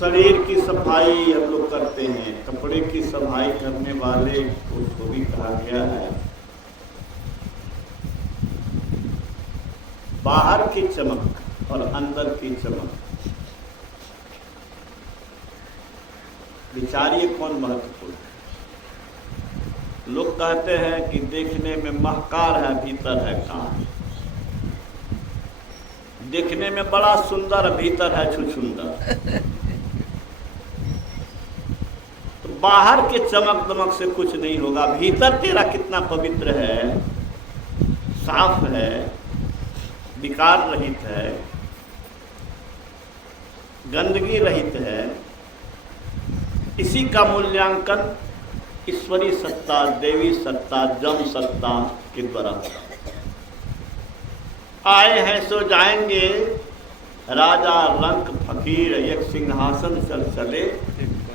शरीर की सफाई हम लोग करते हैं, कपड़े की सफाई करने वाले उसको भी कहा गया है। बाहर की चमक और अंदर की चमक, विचारिए कौन महत्वपूर्ण है। लोग कहते हैं कि देखने में महकार है, भीतर है कान। देखने में बड़ा सुंदर, भीतर है छुछुंदर। तो बाहर के चमक दमक से कुछ नहीं होगा। भीतर तेरा कितना पवित्र है, साफ है, विकार रहित है, गंदगी रहित है, इसी का मूल्यांकन ईश्वरी सत्ता, देवी सत्ता, जम सत्ता के द्वारा होगा। आए हैं सो जाएंगे, राजा रंक फकीर एक सिंहासन चल चले,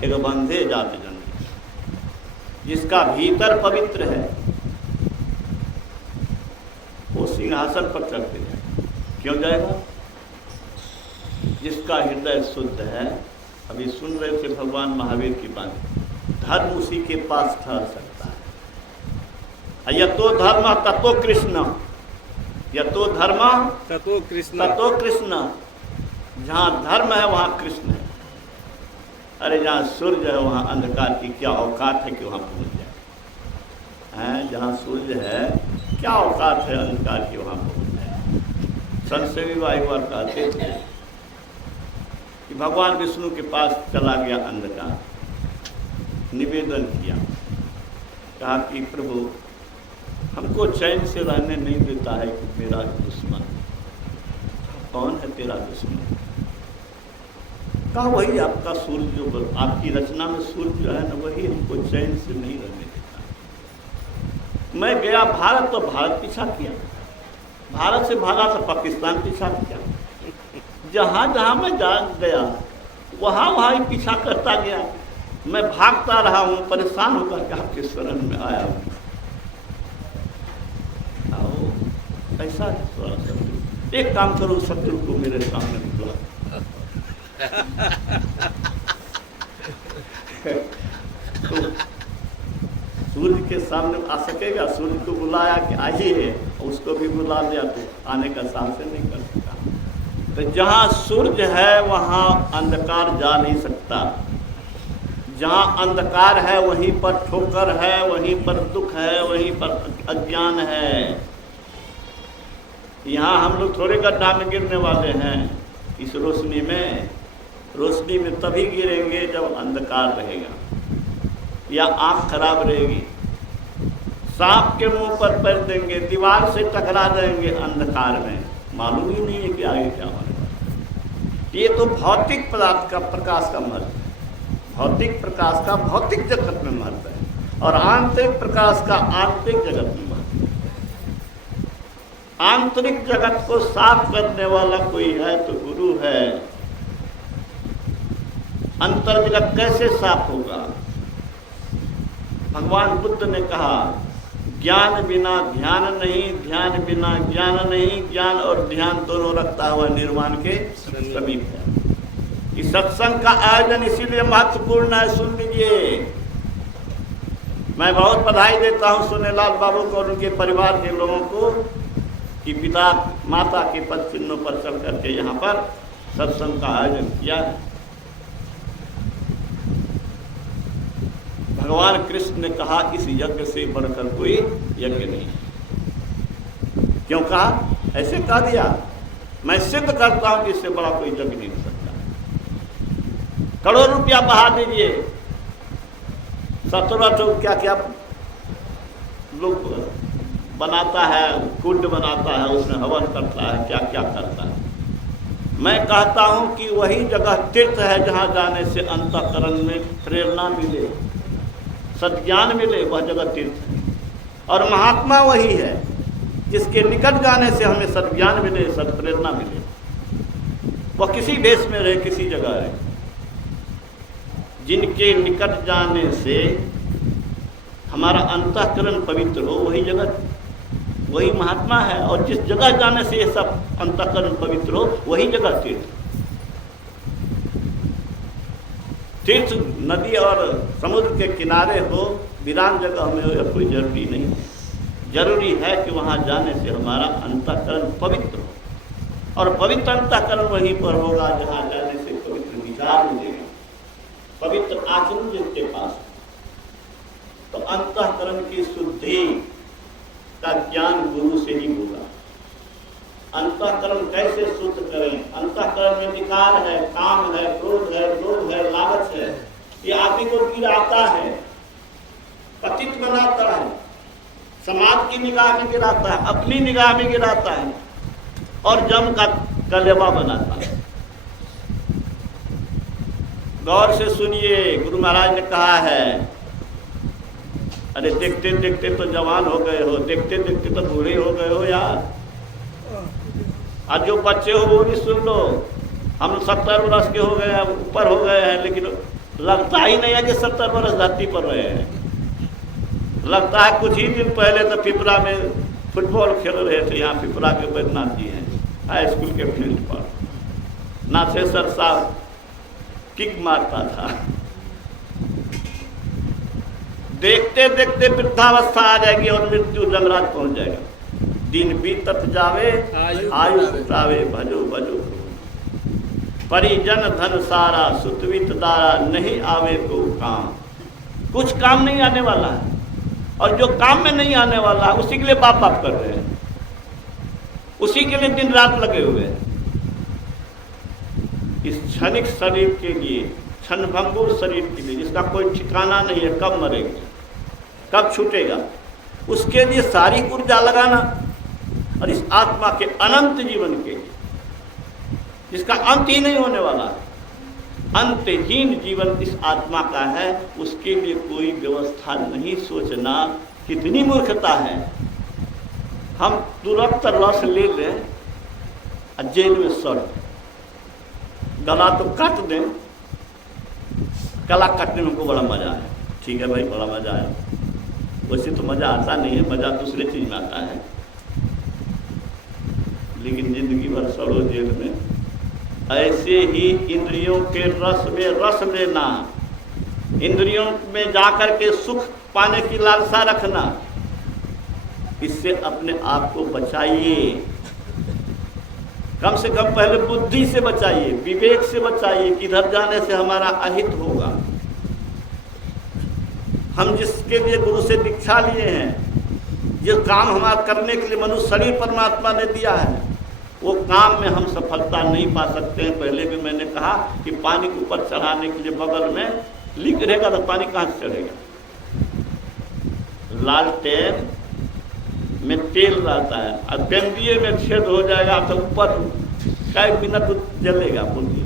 एक बंधे जात जन। जिसका भीतर पवित्र है वो सिंहासन पर चढ़ते जाए। क्यों जाएगा? जिसका हृदय शुद्ध है। अभी सुन रहे थे भगवान महावीर की बात, धर्म उसी के पास ठहर सकता है। यतो धर्म ततो कृष्ण, यतो धर्म ततो कृष्ण, ततो कृष्ण। जहाँ धर्म है वहाँ कृष्ण है। अरे जहाँ सूर्य है वहाँ अंधकार की क्या औकात है कि वहाँ पहुँच जाए। जहाँ सूर्य है क्या औकात है अंधकार की वहाँ पहुँच जाए। संत भी एक बार कहते थे कि भगवान विष्णु के पास चला गया अंधकार, निवेदन किया, कहा कि प्रभु हमको चैन से रहने नहीं देता है कि मेरा दुश्मन। कौन है तेरा दुश्मन? कहा वही आपका सूर्य, जो आपकी रचना में सूर्य जो है ना, वही हमको चैन से नहीं रहने देता। मैं गया भारत तो भारत पीछा किया, भारत से भागा तो पाकिस्तान पीछा किया। जहाँ जहाँ मैं जा गया वहाँ वहाँ ही पीछा करता गया। मैं भागता रहा हूँ, परेशान होकर के आपके शरण में आया हूँ। आओ, ऐसा थोड़ा शत्रु, एक काम करो, शत्रु को मेरे सामने बुला। तो सूर्य के सामने आ सकेगा? सूर्य को बुलाया कि आइए, उसको भी बुला लिया तो आने का साहस नहीं कर सका। तो जहाँ सूर्य है वहाँ अंधकार जा नहीं सकता। जहाँ अंधकार है वहीं पर ठोकर है, वहीं पर दुख है, वहीं पर अज्ञान है। यहाँ हम लोग थोड़े गड्ढा में गिरने वाले हैं। इस रोशनी में तभी गिरेंगे जब अंधकार रहेगा या आँख खराब रहेगी। सांप के मुंह पर पैर देंगे, दीवार से टकरा जाएंगे अंधकार में, मालूम ही नहीं है कि आगे क्या होने वाला। ये तो भौतिक पदार्थ का प्रकाश का महत्व है, भौतिक प्रकाश का भौतिक जगत में महत्व है, और आंतरिक प्रकाश का आंतरिक जगत में महत्व है। आंतरिक जगत को साफ करने वाला कोई है तो गुरु है। अंतर जगत कैसे साफ होगा? भगवान बुद्ध ने कहा, ज्ञान बिना ध्यान नहीं, ध्यान बिना ज्ञान नहीं, ज्ञान और ध्यान दोनों रखता हुआ निर्वाण के समीप है। इस सत्संग का आयोजन इसीलिए महत्वपूर्ण है। सुन लीजिए, मैं बहुत बधाई देता हूँ सोनेलाल बाबू को और उनके परिवार के लोगों को कि पिता माता के पद चिन्हों पर चल करके यहाँ पर सत्संग का आयोजन किया है। भगवान कृष्ण ने कहा इस यज्ञ से बढ़कर कोई यज्ञ नहीं। क्यों कहा? ऐसे कह दिया, मैं सिद्ध करता हूं कि इससे बड़ा कोई यज्ञ नहीं हो सकता। करोड़ रुपया बहा दीजिए, 17 क्या क्या लोग बनाता है, कुंड बनाता है, उसमें हवन करता है, क्या क्या करता है। मैं कहता हूं कि वही जगह तीर्थ है जहां जाने से अंतःकरण में प्रेरणा मिले, सद्ज्ञान मिले, वह जगह तीर्थ है। और महात्मा वही है जिसके निकट जाने से हमें सद्ज्ञान मिले, सत्प्रेरणा मिले। वह किसी देश में रहे, किसी जगह रहे, जिनके निकट जाने से हमारा अंतःकरण पवित्र हो, वही जगत, वही महात्मा है। और जिस जगह जाने से ये सब अंतःकरण पवित्र हो, वही जगह तीर्थ। तीर्थ नदी और समुद्र के किनारे हो, वीरान जगह में हो, या कोई जरूरी नहीं है। जरूरी है कि वहाँ जाने से हमारा अंतःकरण पवित्र हो, और पवित्र अंतःकरण वहीं पर होगा जहाँ जाने से पवित्र विचार मिलेगा, पवित्र आचरण जिनके पास। तो अंतःकरण की शुद्धि का ज्ञान गुरु से ही होगा। अंतःकरण कैसे शुद्ध करें? अंतःकरण में विकार है, काम है, क्रोध है, लोभ है, लालच है, ये आदमी को गिराता है, पतित बनाता है, समाज की निगाह में गिराता है, अपनी निगाह में गिराता है, और जम का कलेवा बनाता है। गौर से सुनिए, गुरु महाराज ने कहा है, अरे देखते देखते तो जवान हो गए हो, देखते देखते तो बूढ़े हो गए हो यार। आज जो बच्चे हो वो भी सुन लो, हम 70 वर्ष के हो गए हैं, ऊपर हो गए हैं, लेकिन लगता ही नहीं है कि 70 वर्ष धरती पर रहे हैं। लगता है कुछ ही दिन पहले तो पिपरा में फुटबॉल खेल रहे थे, यहाँ पिपरा के बैद्यनाथ जी हैं, हाई स्कूल के फील्ड पर नाथेश्वर साहब किक मारता था। देखते देखते वृद्धावस्था आ जाएगी और मृत्यु जमराज पहुंच जाएगा। दिन बीतत जावे आयु पुरावे, भजो भजो परिजन धन सारा, सुतवित दारा, नहीं आवे को काम। कुछ काम नहीं आने वाला है, और जो काम में नहीं आने वाला है उसी के लिए बाप बाप कर रहे हैं, उसी के लिए दिन रात लगे हुए हैं। इस क्षणिक शरीर के लिए, क्षणभंगुर शरीर के लिए, जिसका कोई ठिकाना नहीं है, कब मरेगा, कब छूटेगा, उसके लिए सारी ऊर्जा लगाना, और इस आत्मा के अनंत जीवन के लिए, जिसका अंत ही नहीं होने वाला, अंतहीन जीवन इस आत्मा का है, उसके लिए कोई व्यवस्था नहीं सोचना कितनी मूर्खता है। हम तुरंत रस ले लें और जेल में सड़, गला तो काट दें, गला काटने में हमको बड़ा मजा है, ठीक है भाई, बड़ा मजा है। वैसे तो मजा आता नहीं है, मजा दूसरे चीज में आता है, लेकिन जिंदगी भर सड़ो जेल में। ऐसे ही इंद्रियों के रस में रस लेना, इंद्रियों में जाकर के सुख पाने की लालसा रखना, इससे अपने आप को बचाइए। कम से कम पहले बुद्धि से बचाइए, विवेक से बचाइए, कि इधर जाने से हमारा अहित होगा। हम जिसके लिए गुरु से दीक्षा लिए हैं, जो काम हमारा करने के लिए मनुष्य शरीर परमात्मा ने दिया है, वो काम में हम सफलता नहीं पा सकते हैं। पहले भी मैंने कहा कि पानी के ऊपर चढ़ाने के लिए बगल में लीक रहेगा तो पानी कहाँ से चढ़ेगा? लालटेन में तेल रहता है, और बेंदिए में छेद हो जाएगा तो ऊपर कई मिनट जलेगा, बोलिए।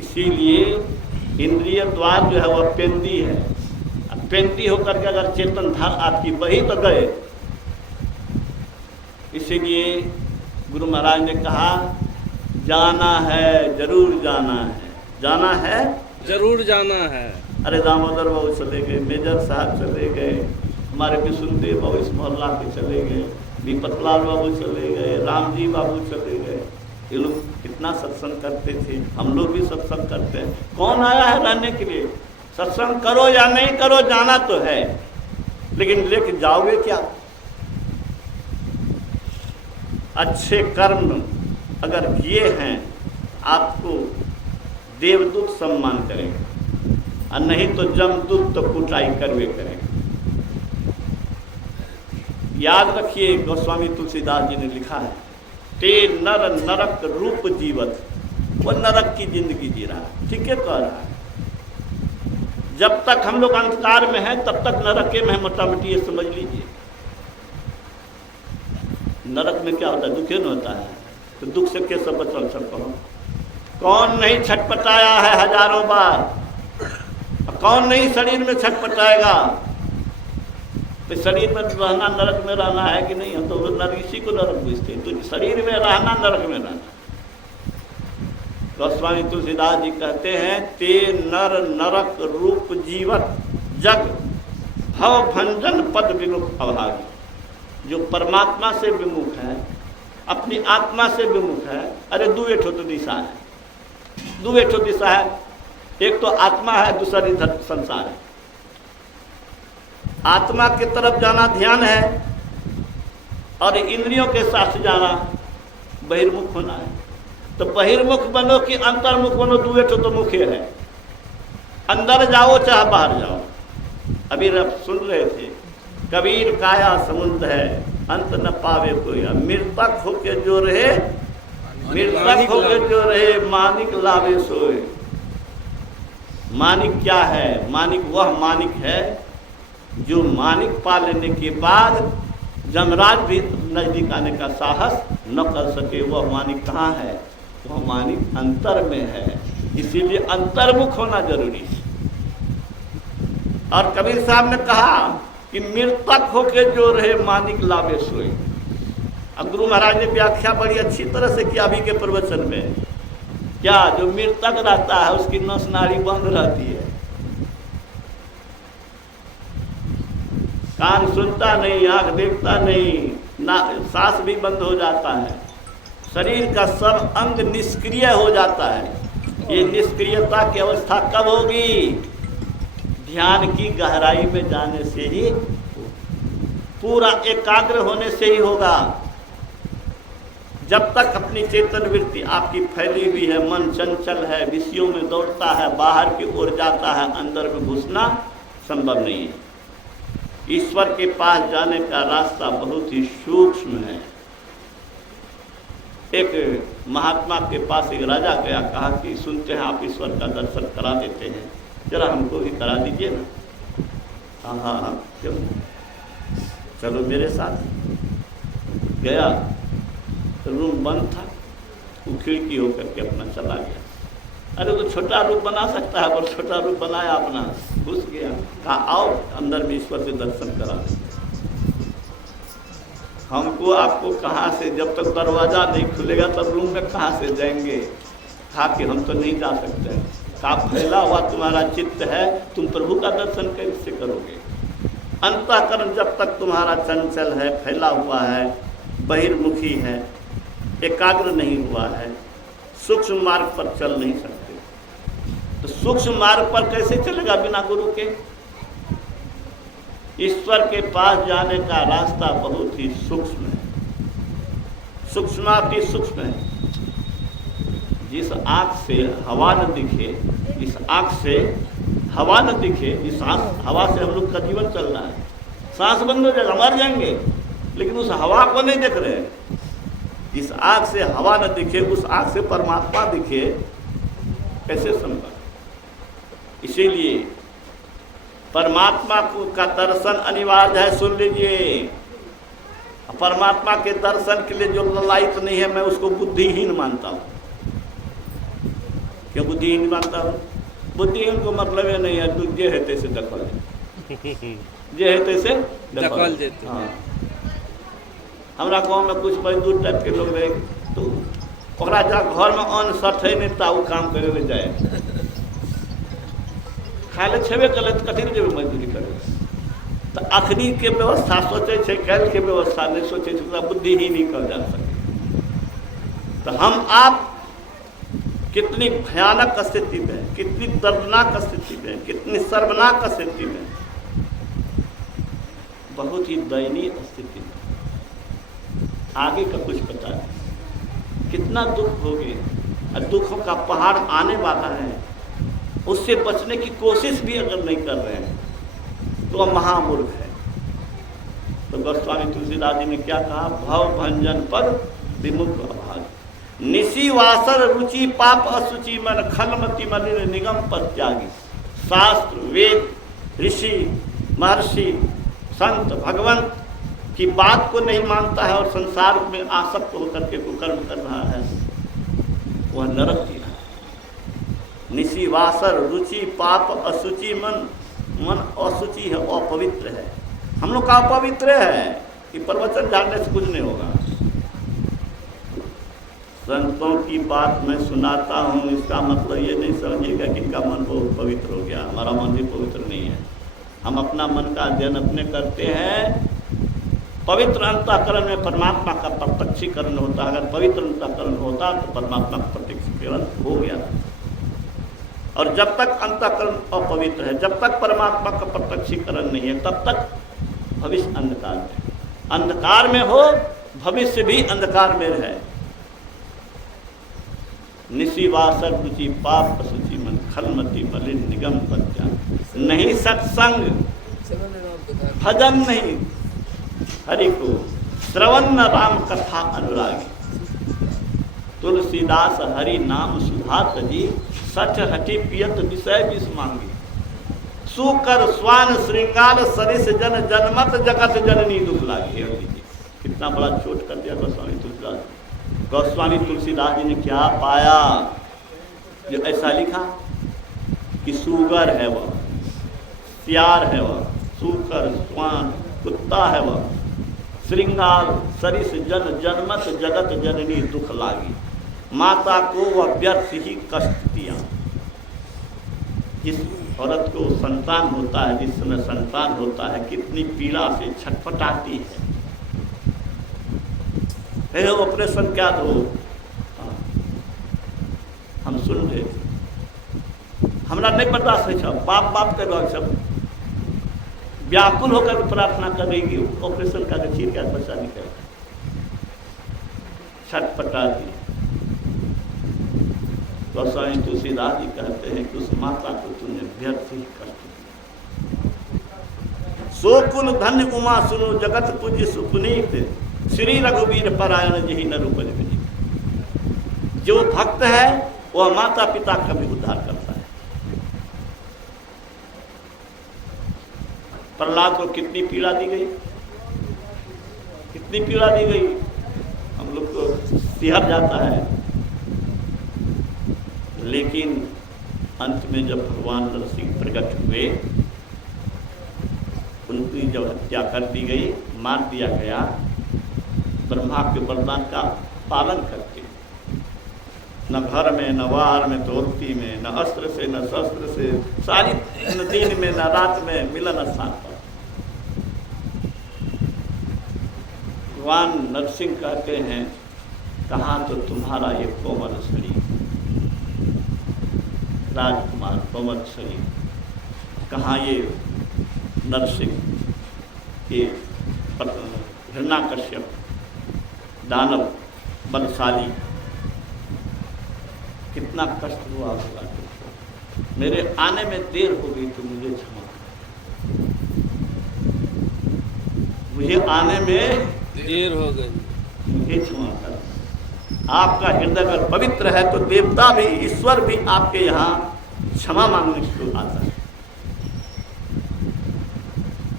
इसीलिए इंद्रिय द्वार जो है वह पेंदी है, पेंदी होकर के अगर चेतन धार आपकी बही तो गए। इसीलिए गुरु महाराज ने कहा, जाना है जरूर जाना है, जाना है जरूर जाना है। अरे दामोदर बाबू चले गए, मेजर साहब चले गए, हमारे विष्णुदेव बाबू इस मोहल्ला के चले गए, दीपकलाल बाबू चले गए, रामजी बाबू चले गए। ये लोग कितना सत्संग करते थे, हम लोग भी सत्संग करते हैं। कौन आया है रहने के लिए? सत्संग करो या नहीं करो, जाना तो है, लेकिन लेके जाओगे क्या? अच्छे कर्म अगर किए हैं, आपको देवदूत सम्मान करेंगे, और नहीं तो जमदूत तो कुटाई करवे करेंगे। याद रखिए, गोस्वामी तुलसीदास जी ने लिखा है, ते नर नरक रूप जीवत, वो नरक की जिंदगी जी रहा है, ठीक है कह रहा है। जब तक हम लोग अंधकार में हैं तब तक नरक में है, मोटा मोटी ये समझ लीजिए। नरक में क्या होता है? दुखे न होता है, तो दुख से कैसे बचल सकता हूँ? कौन नहीं छटपटाया है हजारों बार? कौन नहीं शरीर में छटपटाएगा? तो शरीर में रहना नरक में रहना है कि नहीं? हम तो नरक इसी को नरक पूछते हैं, तो शरीर में रहना नरक में रहना। गोस्वामी तुलसीदास जी कहते हैं, ते नर नरक रूप जीवत जग भव भंजन पद विमुख अभागी। जो परमात्मा से विमुख है, अपनी आत्मा से विमुख है, अरे दुए ठो तो दिशा है, दो ठो दिशा है, एक तो आत्मा है, दूसरा इधर संसार है। आत्मा की तरफ जाना ध्यान है और इंद्रियों के साथ जाना बहिर्मुख होना है। तो बहिर्मुख बनो कि अंतर्मुख बनो, दो ठो तो मुख्य है। अंदर जाओ चाहे बाहर जाओ। अभी आप सुन रहे थे, कबीर काया समुद्र है, अंत न पावे कोई। मृतक होके जो रहे, मृतक होके जो रहे, मानिक लावे सोए। मानिक क्या है? मानिक वह मानिक है जो मानिक पा लेने के बाद जमराज भी नजदीक आने का साहस न कर सके। वह मानिक कहाँ है? वह मानिक अंतर में है। इसीलिए अंतर्मुख होना जरूरी है। और कबीर साहब ने कहा कि मृतक होके जो रहे, मानिक लावे सोए। अब गुरु महाराज ने व्याख्या बड़ी अच्छी तरह से किया अभी के प्रवचन में। क्या जो मृतक रहता है उसकी नस नाड़ी बंद रहती है, कान सुनता नहीं, आंख देखता नहीं, ना सांस भी बंद हो जाता है, शरीर का सब अंग निष्क्रिय हो जाता है। ये निष्क्रियता की अवस्था कब होगी? ध्यान की गहराई में जाने से ही, पूरा एकाग्र होने से ही होगा। जब तक अपनी चेतन वृत्ति आपकी फैली हुई है, मन चंचल है, विषयों में दौड़ता है, बाहर की ओर जाता है, अंदर में घुसना संभव नहीं है। ईश्वर के पास जाने का रास्ता बहुत ही सूक्ष्म है। एक महात्मा के पास एक राजा गया, कहा कि सुनते हैं आप ईश्वर का दर्शन करा देते हैं, जरा हमको भी करा दीजिए ना। हाँ हाँ हाँ, क्यों, चलो मेरे साथ। गया तो रूम बंद था, वो खिड़की होकर के अपना चला गया। अरे तो छोटा रूप बना सकता है, पर छोटा रूप बनाया, अपना घुस गया। कहा आओ अंदर में ईश्वर से दर्शन करा दे। हमको आपको कहाँ से, जब तक दरवाजा नहीं खुलेगा तब रूम में कहाँ से जाएंगे? कहा कि हम तो नहीं जा सकते। कहा फैला हुआ तुम्हारा चित्त है, तुम प्रभु का दर्शन कैसे करोगे? अंतःकरण जब तक तुम्हारा चंचल है, फैला हुआ है, बहिर्मुखी है, एकाग्र नहीं हुआ है, सूक्ष्म मार्ग पर चल नहीं सकते। तो सूक्ष्म मार्ग पर कैसे चलेगा बिना गुरु के? ईश्वर के पास जाने का रास्ता बहुत ही सूक्ष्म है, सूक्ष्माति सूक्ष्म है। जिस आँख से हवा न दिखे, जिस आँख से हवा न दिखे, जिस हवा से हम लोग का जीवन चल रहा है, सांस बंद हो जाएगा, मर जाएंगे, लेकिन उस हवा को नहीं देख रहे हैं। जिस आँख से हवा न दिखे, उस आँख से परमात्मा दिखे, कैसे संभव? इसीलिए परमात्मा का दर्शन अनिवार्य है। सुन लीजिए, परमात्मा के दर्शन के लिए जो ललायित नहीं है, मैं उसको बुद्धिहीन मानता हूँ। क्यों बुद्धिहीन मानता हूँ? बुद्धिहीन को मतलब ये नहीं है तू जे है तैसे दखल जे है तैसे दखल देते। हाँ, हमारा गाँव में कुछ मजदूर टाइप के लोग रहे, तो ओकरा जा घर में अन्न सठ है नहीं, ता वो काम करे ले जाए, खाए ले छेबे करे तो कथी जेबे मजदूरी करे। तो अखनी के व्यवस्था सोचे छे, कल के व्यवस्था नहीं सोचे छे, बुद्धि ही नहीं कर जा सके। तो हम आप कितनी भयानक स्थिति में, कितनी दर्दनाक स्थिति में, कितनी सर्वनाक स्थिति में, बहुत ही दयनीय स्थिति में। आगे का कुछ पता नहीं, कितना दुख होगी, और दुखों का पहाड़ आने वाला है। उससे बचने की कोशिश भी अगर नहीं कर रहे हैं तो वह महामूर्ख है। तो गोस्वामी तुलसीदास जी ने क्या कहा? भव भंजन पद विमुख अभाग, निशी वासर रुचि पाप असुचि मन, खलमति मलिन निगम पद त्यागी। शास्त्र, वेद, ऋषि, महर्षि, संत, भगवंत की बात को नहीं मानता है और संसार में आसक्त होकर के कुकर्म कर रहा है, वह नरक जी है। निशी वासर रुचि पाप असुचि मन, मन असुचि है, अपवित्र है। हम लोग का अपवित्र है कि प्रवचन जानने से कुछ नहीं होगा। संतों की बात मैं सुनाता हूँ, इसका मतलब ये नहीं समझिएगा कि इनका मन बहुत पवित्र हो गया। हमारा मन भी पवित्र नहीं है। हम अपना मन का अध्ययन अपने करते हैं। पवित्र अंतःकरण में परमात्मा का प्रत्यक्षीकरण होता है। अगर पवित्र अंतःकरण होता तो परमात्मा का प्रत्यक्षीकरण हो गया। और जब तक अंतःकरण अपवित्र है, जब तक परमात्मा का प्रत्यक्षीकरण नहीं है, तब तक भविष्य अंधकार में, अंधकार में हो, भविष्य भी अंधकार में रहे। निशी वासर रुचि पाप सुचि मन खलमति मलिन निगम बच्चा, नहीं सत्संग भजन नहीं हरि को, श्रवण न राम कथा अनुरागी, तुलसीदास हरि नाम सुधा तजी, सच हटि पियत विषय विष मांगी, सुकर स्वान श्रृंगार सरिस जन जनमत जगत जननी दुख लागी। कितना बड़ा चोट कर दिया गोस्वामी तुलसीदास। गोस्वामी तुलसीदास जी ने क्या पाया जो ऐसा लिखा कि सुगर है वह, सियार है वह, सुकर स्वान कुत्ता है वह, श्रृंगार सरिस जन जनमत जगत जननी दुख लागी, माता को वह व्यर्थ ही कष्ट दिया। जिस औरत को संतान होता है, जिस समय संतान होता है, कितनी पीड़ा से छटपटाती है। ऑपरेशन क्या दो, हम सुन रहे थे, हमरा नहीं बर्दाश्त है सब, बाप बाप कर सब व्याकुल होकर प्रार्थना करेगी ऑपरेशन का चीर का बच्चा निकलेगा, छटपटाती। गोस्वामी तुलसीदास जी कहते हैं कि उस माता को तुमने व्यर्थ ही कष्ट दिया। सो कुल धन्य उमा सुनो जगत पूज्य सुपुनीत, श्री रघुवीर परायण जही न रूप निमित। जो भक्त है वह माता पिता का भी उद्धार करता है। प्रहलाद को कितनी पीड़ा दी गई, कितनी पीड़ा दी गई, हम लोग को सिहर जाता है। लेकिन अंत में जब भगवान नरसिंह प्रकट हुए, उनकी जब हत्या कर दी गई, मार दिया गया, ब्रह्मा के वरदान का पालन करके, न घर में, न वार में, तोरती में, न अस्त्र से, न शस्त्र से, सारी न दिन में, न रात में, मिलन स्थान पर भगवान नरसिंह कहते हैं, कहाँ तो तुम्हारा ये कोमल शरीर, राजकुमार कोमल शरीर, कहाँ ये नरसिंह, ये हिरण्यकश्यप दानव बलशाली, कितना कष्ट हुआ होगा तुमको। मेरे आने में देर हो गई तो मुझे क्षमा, मुझे आने में देर हो गई, मुझे क्षमा कर। आपका हृदय अगर पवित्र है तो देवता भी, ईश्वर भी आपके यहाँ क्षमा मांगने को आता है।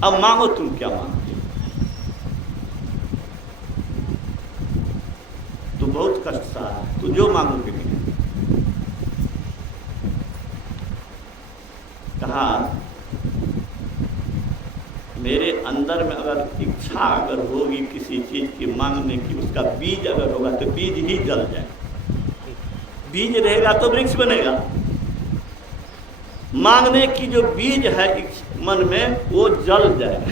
अब मांगो, तुम क्या मांगते हो? तो बहुत कष्ट सा है, तो जो मांगोगे नहीं। कहा मेरे अंदर में अगर इच्छा अगर होगी किसी चीज की मांगने की, उसका बीज अगर होगा तो बीज ही जल जाए। बीज रहेगा तो वृक्ष बनेगा। मांगने की जो बीज है मन में वो जल जाएगा।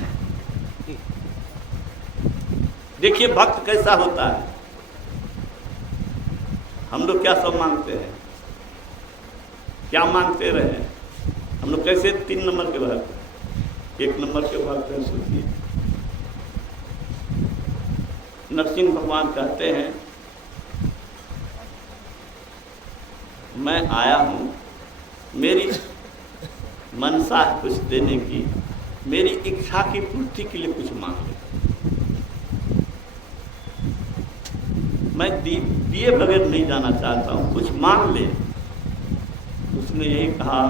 देखिए भक्त कैसा होता है। हम लोग क्या सब मांगते हैं, क्या मांगते रहे हम लोग, कैसे 3 नंबर के भक्त, 1 नंबर के भक्त हैं। सोचिए, नरसिंह भगवान कहते हैं मैं आया हूँ, मेरी मनसा है कुछ देने की, मेरी इच्छा की पूर्ति के लिए कुछ मांग ले। मैं दिए बगैर नहीं जाना चाहता हूँ, कुछ मांग ले। उसने यही कहा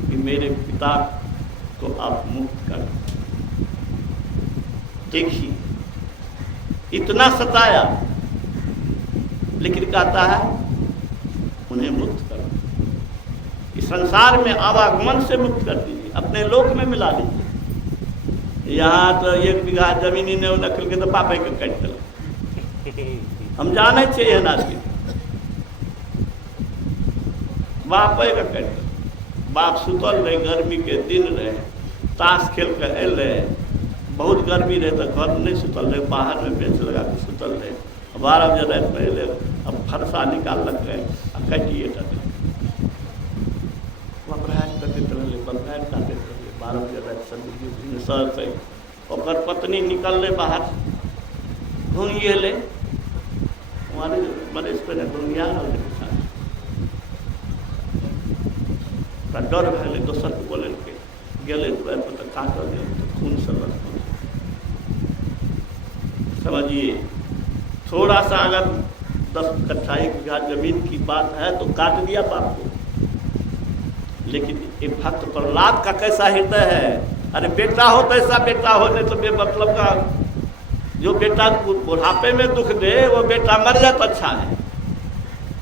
कि मेरे पिता को आप मुक्त कर। देखिए इतना सताया, लेकिन कहता है उन्हें मुक्त करो, इस संसार में आवागमन से मुक्त कर दीजिए, अपने लोक में मिला लीजिए। यहाँ तो 1 बीघा जमीनी ने नकल के तो पापे के कट दिला। हम जाने चाहिए ना, बाप का कट दिला। बाप सुतल रहे, गर्मी के दिन रहे, ताश खेल कर एल रहे, बहुत गर्मी रहे तो घर नहीं सुतल रहे, बाहर में बेंच लगा के सुतल रहे। 12 बजे रात में एले, अब फरसा निकाल लग गए, कटिए सर से ओकर पत्नी निकल बाहर घूंघिए ले हमारे मरीज पे घूंघिया डर भले दोसर को बोले गले पैर पर तो काटल तो खून से समझिए। थोड़ा सा अगर 10 कट्ठा 1 बीघा जमीन की बात है तो काट दिया बाप को, लेकिन ये भक्त प्रहलाद का कैसा हृदय है। अरे बेटा हो तो ऐसा बेटा हो, नहीं तो बेमतलब का जो बेटा बुढ़ापे में दुख दे वो बेटा मर जाए तो अच्छा है।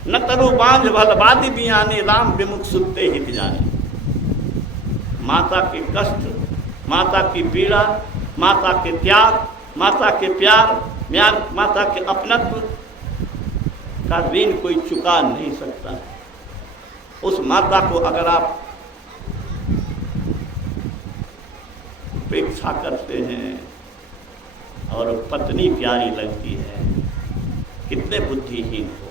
न तरु बांझ भलवादी बियाने राम विमुख सुनते ही जाने। माता के कष्ट, माता की पीड़ा, माता के त्याग, माता के प्यार, माता के अपनत्व का ऋण कोई चुका नहीं सकता है। उस माता को अगर आप उपेक्षा करते हैं और पत्नी प्यारी लगती है, कितने बुद्धिहीन हो।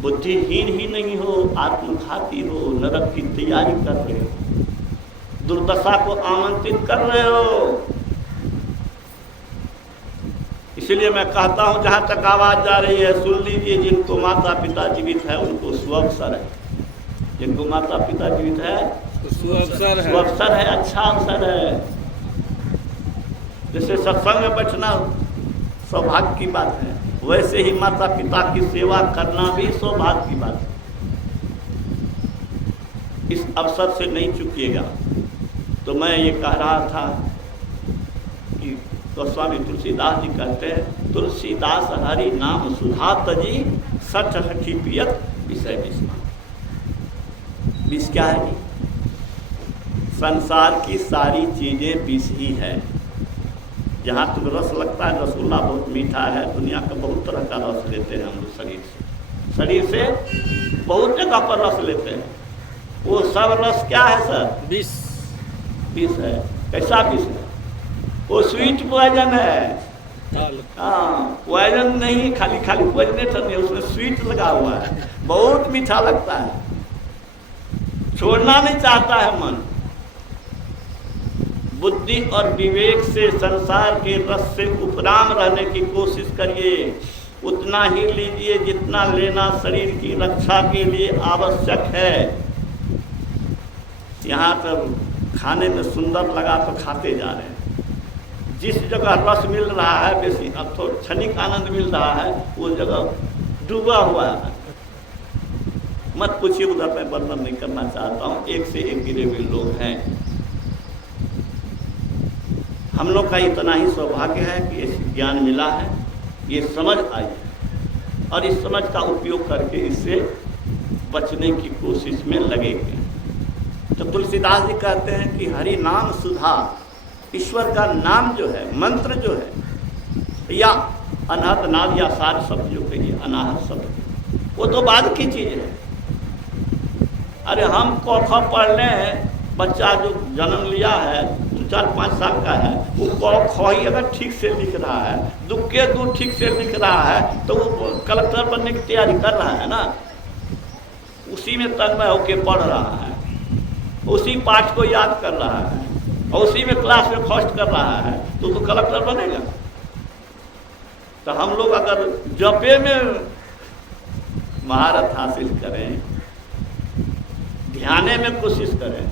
बुद्धिहीन ही नहीं हो, आत्मघाती हो, नरक की तैयारी कर रहे हो, दुर्दशा को आमंत्रित कर रहे हो। इसलिए मैं कहता हूं जहां तक आवाज जा रही है सुन लीजिए। जिनको माता पिता जीवित है उनको सुअवसर है, जिनको माता पिता जीवित है सुअवसर है, अच्छा अवसर है। जैसे सत्संग में बैठना सौभाग्य की बात है, वैसे ही माता पिता की सेवा करना भी सौभाग्य की बात है। इस अवसर से नहीं चूकिएगा। तो मैं ये कह रहा था कि गोस्वामी तुलसीदास जी कहते हैं, तुलसीदास हरि नाम सुधा तजी सच हठी पियत विषय विस्मा। विष क्या है जी? संसार की सारी चीजें विष ही है। जहाँ तक रस लगता है, रसगुल्ला बहुत मीठा है, दुनिया का बहुत तरह का रस लेते हैं हम लोग शरीर से बहुत जगह पर रस लेते हैं। वो सब रस क्या है सर? विष है। कैसा विष है? वो स्वीट पॉइजन है। हाँ, पॉइजन नहीं, खाली पॉइजनेटर नहीं, उसमें स्वीट लगा हुआ है, बहुत मीठा लगता है, छोड़ना नहीं चाहता है मन। बुद्धि और विवेक से संसार के रस से उपराम रहने की कोशिश करिए। उतना ही लीजिए जितना लेना शरीर की रक्षा के लिए आवश्यक है। यहाँ तो खाने में सुंदर लगा तो खाते जा रहे हैं। जिस जगह रस मिल रहा है बेसी, अब थोड़ा क्षणिक आनंद मिल रहा है, वो जगह डूबा हुआ है। मत पूछिए, उधर मैं वर्णन नहीं करना चाहता हूँ। एक से एक गिरे हुए लोग हैं। हम लोग का इतना ही सौभाग्य है कि इस ज्ञान मिला है, ये समझ आई है, और इस समझ का उपयोग करके इससे बचने की कोशिश में लगेंगे। तो तुलसीदास जी कहते हैं कि हरि नाम सुधा, ईश्वर का नाम जो है, मंत्र जो है, या अनहद नाद या सार शब्द जो कहिए, अनाहत शब्द, वो तो बाद की चीज है। अरे हम क ख पढ़ लें, बच्चा जो जन्म लिया है 4-5 साल का है, वो क ख ही अगर ठीक से लिख रहा है, दुख के दू ठीक से लिख रहा है, तो वो कलेक्टर बनने की तैयारी कर रहा है ना। उसी में तन्मय होकर पढ़ रहा है, उसी पाठ को याद कर रहा है, और उसी में क्लास में फर्स्ट कर रहा है, तो कलेक्टर बनेगा। तो हम लोग अगर जपे में महारत हासिल करें, ध्याने में कोशिश करें,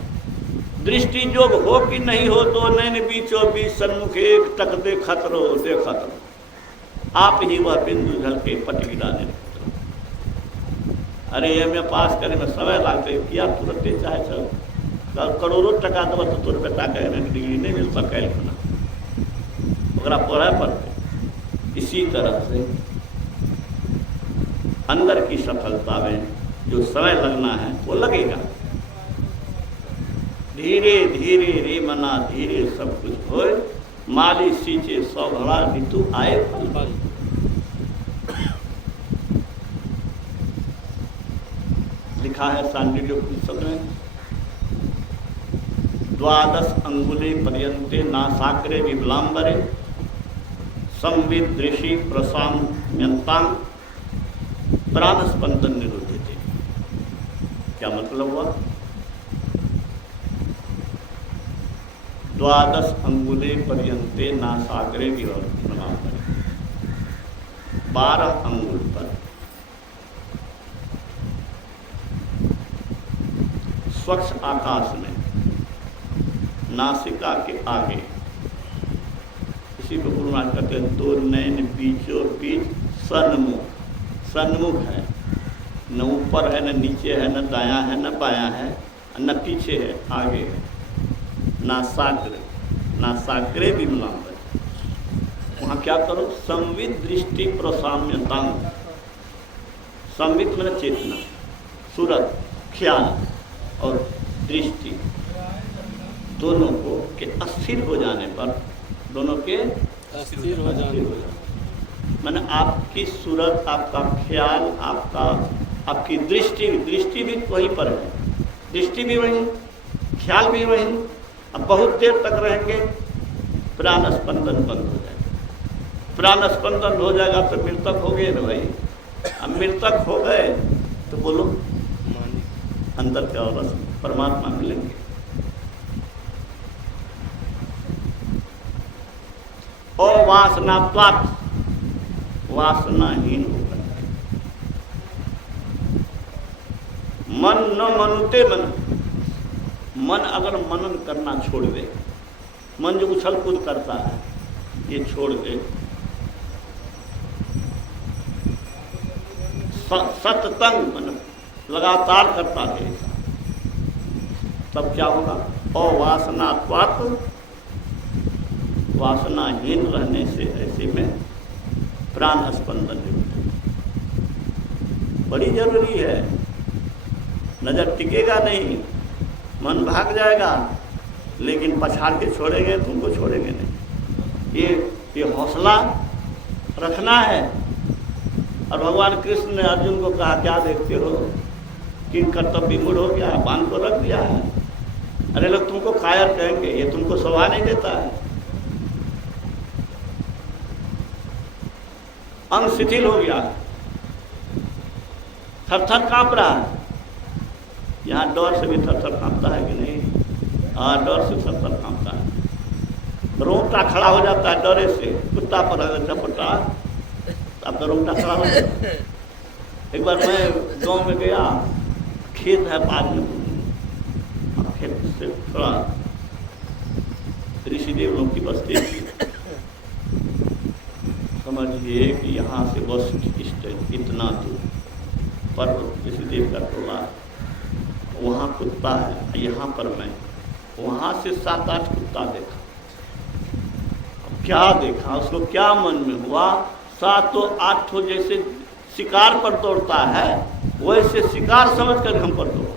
दृष्टि जोग हो कि नहीं हो, तो नैन बीचों बीच सन्मुख एक टक दे खतरो देखत रहो, आप ही वह बिंदु झल के पट गिराने। अरे एम ए पास करे में समय लागते किया, तुरंत चाहे सब करोड़ों टका दब तो तोर बेटा के डिग्री नहीं मिलता कैल खुना पढ़े पड़ते। इसी तरह से अंदर की सफलता में जो समय लगना है वो लगेगा। धीरे धीरे रे मना धीरे सब कुछ होए, माली सींचे सौ भरा ऋतु आए फल। लिखा है सांडिल्य उपनिषद में, 12 अंगुले पर्यंते नासाग्रे विबलांबरे संविदृषि प्रसाम्यंतां प्राणस्पंदन निरुद्धते। क्या मतलब हुआ? द्वादश अंगुले पर्यंते नासाग्रे विवर्तमान, 12 अंगुल पर स्वच्छ आकाश में नासिका के आगे, इसी को गुरु महाराज कहते हैं दो नैन बीचों बीच सन्मुख। सन्मुख है, न ऊपर है न नीचे है, न दायां है न बायां है, न पीछे है, आगे है। नासाग्र, नासाग्रे विमलाम, वहाँ क्या करो, संवित दृष्टि प्रसाम्यतांग। संवित मैंने चेतना, सूरत, ख्याल और दृष्टि दोनों को के अस्थिर हो जाने पर, दोनों के अस्थिर हो जाने पर, मैंने आपकी सूरत, आपका ख्याल, आपकी दृष्टि, दृष्टि भी वहीं पर है, दृष्टि भी वहीं, ख्याल भी वहीं। अब बहुत देर तक रहेंगे, प्राण स्पंदन बंद हो जाएगा। प्राण स्पंदन हो जाएगा तो मृतक हो गए ना भाई। अब मृतक हो गए तो बोलो अंदर क्या होगा, परमात्मा मिलेंगे। और वासनात्वात्, वासनाहीन होकर मन न मनुते मन, मन अगर मनन करना छोड़ दे, मन जो उछल कूद करता है ये छोड़ दे, सततंग मन लगातार करता है, तब क्या होगा, अवासनात्वात्, वासनाहीन रहने से ऐसे में प्राण स्पंदन होता है। बड़ी जरूरी है, नजर टिकेगा नहीं, मन भाग जाएगा, लेकिन पछाड़ के छोड़ेंगे, तुमको छोड़ेंगे नहीं। ये हौसला रखना है। और भगवान कृष्ण ने अर्जुन को कहा, क्या देखते हो, किन कर्तव्य मूड हो गया, बांध को रख दिया है। अरे लोग तुमको कायर कहेंगे, ये तुमको शोभा नहीं देता है। अंग शिथिल हो गया, थर थर कांप रहा है। यहाँ डर से भी थर थर कांपता है कि नहीं? हाँ, डर से थर थर कांपता है। रोंगटा खड़ा हो जाता है डरे से। कुत्ता पर अगर झपटा आपका रोंगटा खड़ा हो जाता है। एक बार मैं गांव में गया, खेत है पास में, खेत से थोड़ा ऋषिदेव लोग की बस्ती थी। समझिए कि यहाँ से बस इतना दूर पर ऋषिदेव का टोला, वहाँ कुत्ता है, यहाँ पर मैं, वहाँ से 7-8 कुत्ता देखा। क्या देखा, उसको क्या मन में हुआ, 7-8 जैसे शिकार पर दौड़ता है, वैसे शिकार समझ कर हम पर दौड़ा।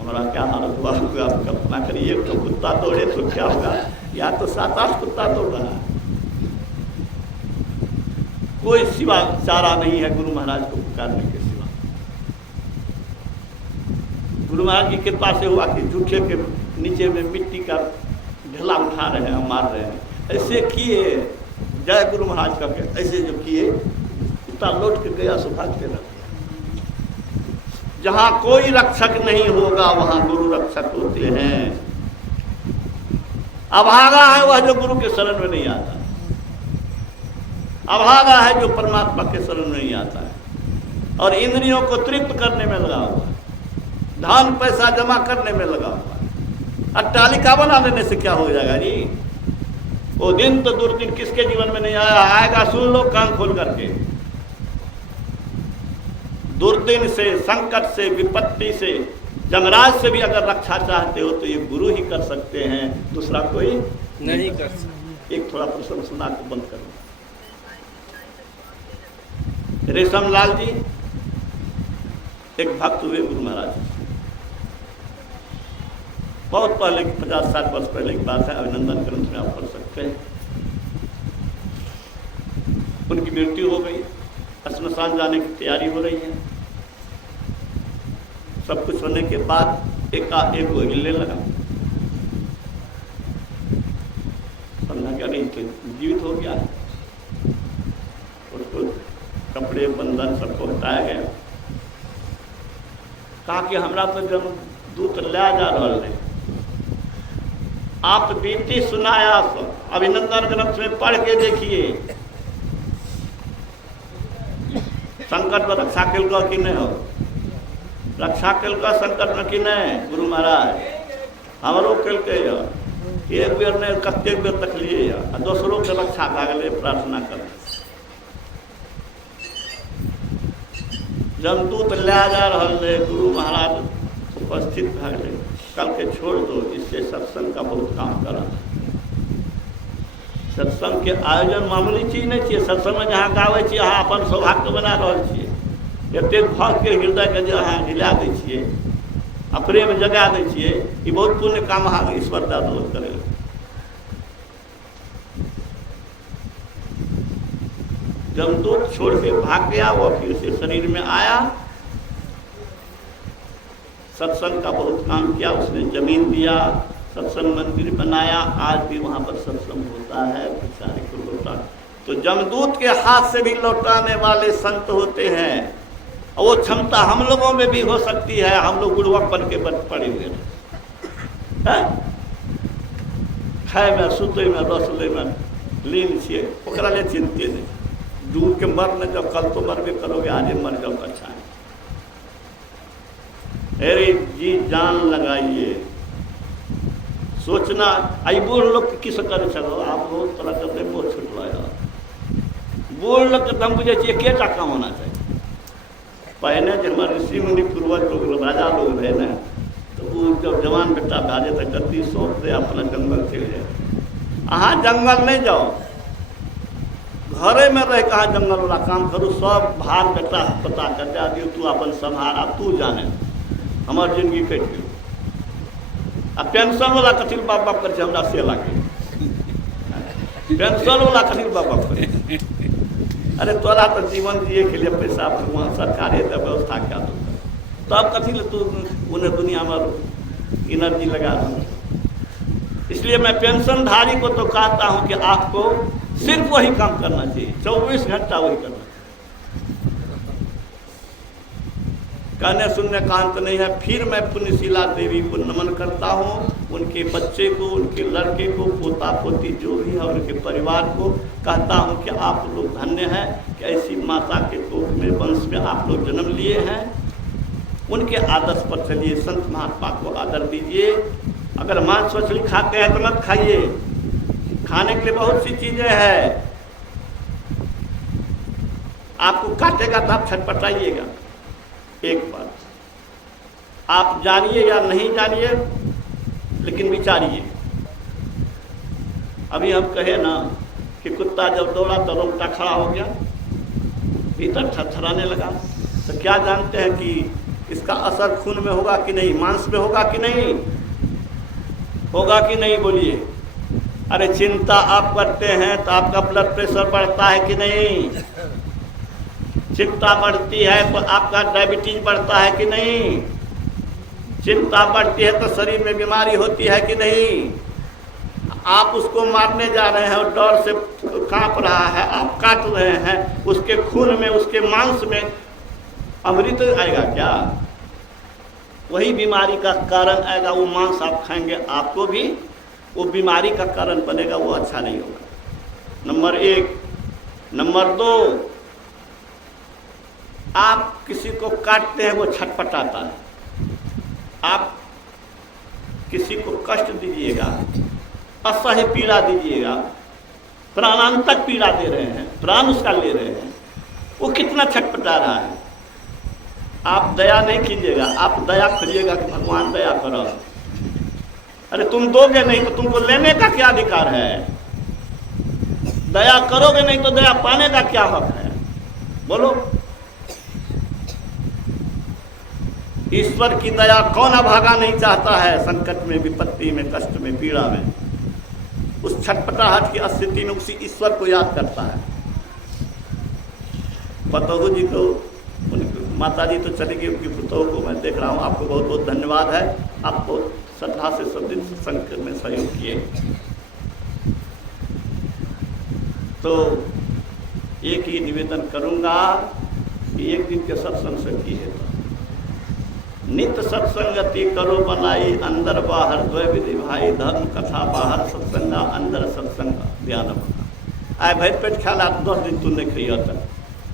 हमारा क्या हालत हुआ होगा, कल्पना करिए, एक तो कुत्ता दौड़े तो क्या होगा, या तो 7-8 कुत्ता दौड़ रहा है। कोई सिवा चारा नहीं है गुरु महाराज को पुकारने के सिवा। गुरु महाराज की कृपा से हुआ कि जूठे के नीचे में मिट्टी का ढेला उठा रहे हैं, मार रहे हैं। ऐसे किए, जय गुरु महाराज का, ऐसे जो किए, कुत्ता लौट के गया, सो भाग के रख दिया। जहाँ कोई रक्षक नहीं होगा वहाँ गुरु रक्षक होते हैं। अभागा है वह जो गुरु के शरण में नहीं आता, अभागा है जो परमात्मा के शरण में नहीं आता है और इंद्रियों को तृप्त करने में लगा हुआ है, धन पैसा जमा करने में लगा हुआ है। अट्टालिका बना देने से क्या हो जाएगा जी? वो दिन तो दुर्दिन किसके जीवन में नहीं आया, आएगा, सुन लो कान खोल करके। दुर्दिन से, संकट से, विपत्ति से, जमराज से भी अगर रक्षा चाहते हो तो ये गुरु ही कर सकते हैं, दूसरा कोई नहीं कर सकता। एक थोड़ा प्रश्न सुना के बंद करो। रेशमलाल जी एक भक्त हुए गुरु महाराज, बहुत पहले, 50-60 वर्ष पहले की बात है, अभिनंदन ग्रंथ में आप पढ़ सकते हैं। उनकी मृत्यु हो गई, श्मशान जाने की तैयारी हो रही है। सब कुछ होने के बाद एक वो हिलने लगा, समझा क्या नहीं तो जीवित हो गया है। उसको कपड़े बंधन सबको हटाया गया। कहा कि हमरा तो जब दूत ले जा रहा है, आप बीती सुनाया अभिनंदन ग्रंथ में पढ़ के देखिए। संकट में रक्षा कल का कि नहीं हो, रक्षा कल का संकट में कि नहीं गुरु महाराज हमरो कल के एक बेर नहीं कते बेर तक लिए दोसरों के रक्षा भए गए प्रार्थना कर। जमदूत ले जा रहा है, गुरु महाराज उपस्थित भए गए, कल के छोड़ दो, इससे सत्संग का बहुत काम करा। सत्संग के आयोजन मामूली चीज नहीं चाहिए। सत्संग में जहाँ गावे छे अहाँ अपन सौभाग्य बना रहा छे, एते भक्त के हृदय के जो अहाँ हिला दै छिए आ प्रेम जगा दै छिए, ई बहुत पुण्य काम अहाँ ईश्वर दे दो करे। जमदूत छोड़ के भाग गया, वो फिर से शरीर में आया, सत्संग का बहुत काम किया, उसने जमीन दिया, सत्संग मंदिर बनाया, आज भी वहां पर सत्संग होता है, बेचारे को लौटा। तो जमदूत के हाथ से भी लौटाने वाले संत होते हैं, और वो क्षमता हम लोगों में भी हो सकती है। हम लोग गुरुवक बन के पड़े हुए हैं, खाए में सुते में रसले में लीन छिए, ओकरा लिए चिंते नहीं, डूब के मर न जाओ, कल तो मरबे करोगे, आज मर जाओ अच्छा है। अरे जी जान लगाइए, सोचना आई बूढ़ लोग किस कर चलो, आप बहुत तरह करते मोह छुट लाया। बूढ़ लोग के हम बुझे एकेटा काम होना चाहिए। पहले जब हमारे ऋषि मुनि पूर्वज लोग राजा लोग रहे ना, तो वो जब जवान बेटा भाजे तक गद्दी सौंप दे, अपना जंगल चले जाए। अहाँ जंगल नहीं जाओ, घरे में रह कहा जंगल वाला काम करूँ, सब भार बेटा पता कर जा दियो, तू अपन संभारा, तू जाने हमार जिंदगी कट गई। आ पेंशन वाला कथिल बाप बाप कर हमरा से लागे, पेंशन वाला कथिल बाप बाप करे। अरे तोरा तो जीवन जिए के लिए पैसा भगवान सरकारे तो व्यवस्था क्या दो, तब कथी ले तू उन्हें दुनिया में एनर्जी लगा दो। इसलिए मैं पेंशनधारी को तो कहता हूँ कि आपको सिर्फ वही काम करना चाहिए, 24 घंटा वही करना चाहिए। कहने सुनने का अंत नहीं है। फिर मैं पुण्यशीला देवी को नमन करता हूँ, उनके बच्चे को, उनके लड़के को, पोता पोती जो भी है, उनके परिवार को कहता हूँ कि आप लोग धन्य हैं कि ऐसी माता के कोख में वंश में आप लोग जन्म लिए हैं। उनके आदर्श पर चलिए, संत महात्मा को आदर दीजिए। अगर मांस मछली खाते हैं तो मत खाइए, खाने के लिए बहुत सी चीजें हैं। आपको काटेगा तो आप छटपटाइएगा। एक बात आप जानिए या नहीं जानिए, लेकिन विचारिए। अभी हम कहे ना कि कुत्ता जब दौड़ा तो रोंगटा खड़ा हो गया, भीतर थरथराने लगा, तो क्या जानते हैं कि इसका असर खून में होगा कि नहीं, मांस में होगा कि नहीं, होगा कि नहीं बोलिए। अरे चिंता आप करते हैं तो आपका ब्लड प्रेशर बढ़ता है कि नहीं, चिंता बढ़ती है तो आपका डायबिटीज बढ़ता है कि नहीं, चिंता बढ़ती है तो शरीर में बीमारी होती है कि नहीं। आप उसको मारने जा रहे हैं और डर से कांप रहा है, आप काट रहे हैं, उसके खून में, उसके मांस में अमृत आएगा क्या? वही बीमारी का कारण आएगा। वो मांस आप खाएंगे, आपको भी वो बीमारी का कारण बनेगा, वो अच्छा नहीं होगा। नंबर 1। नंबर 2, आप किसी को काटते हैं वो छटपटाता है, आप किसी को कष्ट दीजिएगा, असह्य पीड़ा दीजिएगा, प्राणांतक पीड़ा दे रहे हैं, प्राण उसका ले रहे हैं, वो कितना छटपटा रहा है। आप दया नहीं कीजिएगा, आप दया करिएगा कि भगवान दया करो। अरे तुम दोगे नहीं तो तुमको लेने का क्या अधिकार है? दया करोगे नहीं तो दया पाने का क्या हक है? बोलो। ईश्वर की दया कौन अभागा नहीं चाहता है? संकट में, विपत्ति में, कष्ट में, पीड़ा में, उस छटपटाहट की स्थिति में उसी ईश्वर को याद करता है। पतोहू जी को, माता जी तो चली गई, उनकी पुतों को मैं देख रहा हूँ। आपको बहुत बहुत धन्यवाद है, आप बहुत श्रद्धा से सब दिन सत्संग में सहयोग किए। तो एक ही निवेदन करूँगा कि एक दिन के सत्संग से की है, नित्य सत्संगति करो बनाई, अंदर बाहर द्वय विधि भाई, धर्म कथा बाहर सत्संगा, अंदर सत्संग ध्यान बना। आए भाई पेट ख्याल 10 दिन तू नहीं खइया था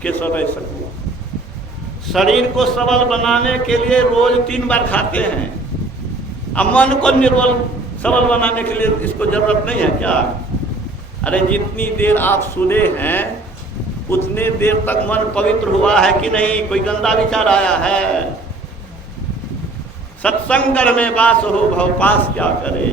के सब ऐसा हुआ। शरीर को सबल बनाने के लिए रोज 3 बार खाते हैं, अब मन को निर्बल सबल बनाने के लिए इसको जरूरत नहीं है क्या? अरे जितनी देर आप सुने हैं उतने देर तक मन पवित्र हुआ है कि नहीं? कोई गंदा विचार आया है? सत्संग में वास हो भव पास क्या करे?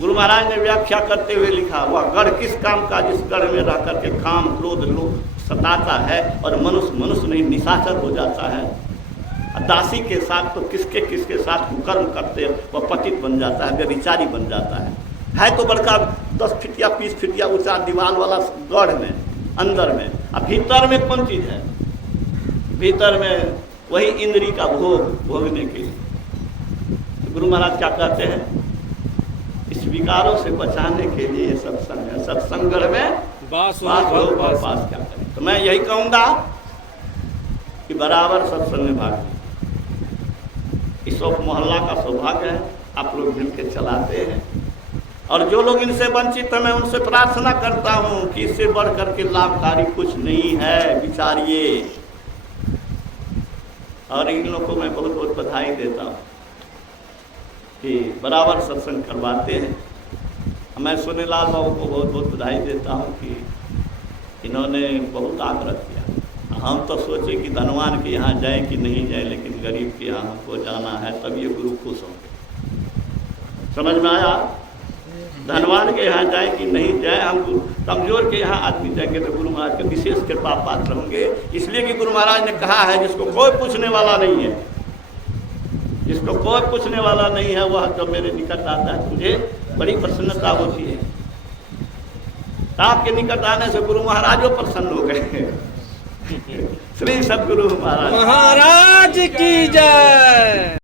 गुरु महाराज ने व्याख्या करते हुए लिखा, वह गढ़ किस काम का जिस गढ़ में रह करके काम क्रोध लोभ सताता है और मनुष्य नहीं निशाचर हो जाता है। दासी के साथ तो किसके किसके साथ कुकर्म करते वह पतित बन जाता है, व्यभिचारी बन जाता है तो बड़का 10 फीट या 20 फीट या ऊंचा दीवार वाला गढ़ में अंदर में, अब भीतर में कौन चीज है? भीतर में वही इंद्री का भोगने के लिए। गुरु महाराज क्या कहते हैं? इस विकारों से बचाने के लिए सत्संग है, सत्संग में पास क्या करें। तो मैं यही कहूँगा कि बराबर सत्संग में भाग। इस मोहल्ला का सौभाग्य है, आप लोग मिलकर चलाते हैं, और जो लोग इनसे वंचित हैं मैं उनसे प्रार्थना करता हूँ कि इससे बढ़ करके लाभकारी कुछ नहीं है, विचारिए। और इन लोगों को मैं बहुत बहुत बधाई देता हूँ कि बराबर सत्संग करवाते हैं। मैं सोनेलाल बाबू को बहुत बहुत बधाई देता हूँ कि इन्होंने बहुत आग्रह किया। हम तो सोचे कि धनवान के यहाँ जाए कि नहीं जाए, लेकिन गरीब के यहाँ हमको जाना है, तब ये गुरु खुश होंगे। समझ में आया? धनवान के यहाँ जाए कि नहीं जाए, हम कमजोर के यहाँ आदमी जाएंगे तो गुरु महाराज के विशेष कृपा पात्र होंगे। इसलिए कि गुरु महाराज ने कहा है जिसको कोई पूछने वाला नहीं है, जिसको कोई पूछने वाला नहीं है, वह जब मेरे निकट आता है मुझे बड़ी प्रसन्नता होती है। आपके निकट आने से गुरु महाराज प्रसन्न हो गए। श्री सद्गुरु महाराज की जय।